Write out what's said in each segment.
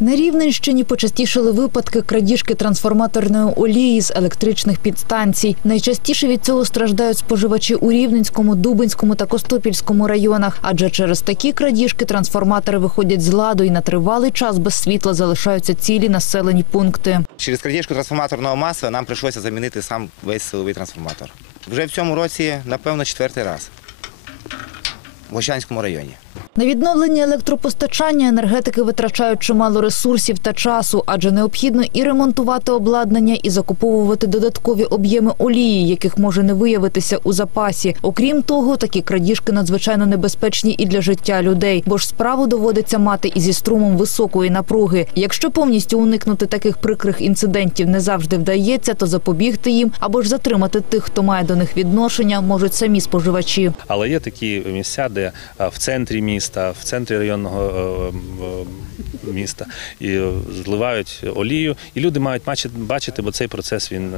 На Рівненщині почастішали випадки крадіжки трансформаторної олії з електричних підстанцій. Найчастіше від цього страждають споживачі у Рівненському, Дубинському та Костопільському районах. Адже через такі крадіжки трансформатори виходять з ладу і на тривалий час без світла залишаються цілі населені пункти. Через крадіжку трансформаторного масла нам прийшлося замінити сам весь силовий трансформатор. Вже в цьому році, напевно, четвертий раз в Гощанському районі. На відновлення електропостачання енергетики витрачають чимало ресурсів та часу, адже необхідно і ремонтувати обладнання, і закуповувати додаткові об'єми олії, яких може не виявитися у запасі. Окрім того, такі крадіжки надзвичайно небезпечні і для життя людей, бо ж справу доводиться мати і зі струмом високої напруги. Якщо повністю уникнути таких прикрих інцидентів не завжди вдається, то запобігти їм або ж затримати тих, хто має до них відношення, можуть самі споживачі. Але є такі місця, де е, в центрі міста, в центрі районного е, е, міста і е, зливають олію, і люди мають бачити- бо цей процес він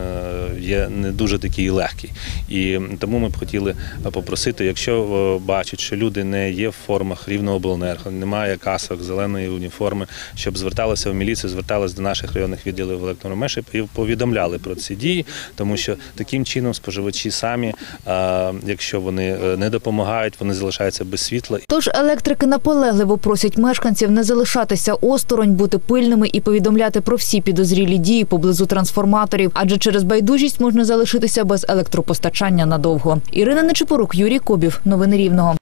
є не дуже такий легкий. І тому ми б хотіли попросити, якщо бачать, що люди не є в формах рівнообленерго, немає касок, зеленої уніформи, щоб зверталися в міліцію, зверталися до наших районних відділів електромереж і повідомляли про ці дії, тому що таким чином споживачі самі, якщо вони не допомагають, вони залишаються без світла. Тож електрики наполегливо просять мешканців не залишатися осторонь, бути пильними і повідомляти про всі підозрілі дії поблизу трансформаторів, адже через байдужість можна залишитися без електропостачання надовго. Ірина Нечипорук, Юрій Кобів. Новини Рівного.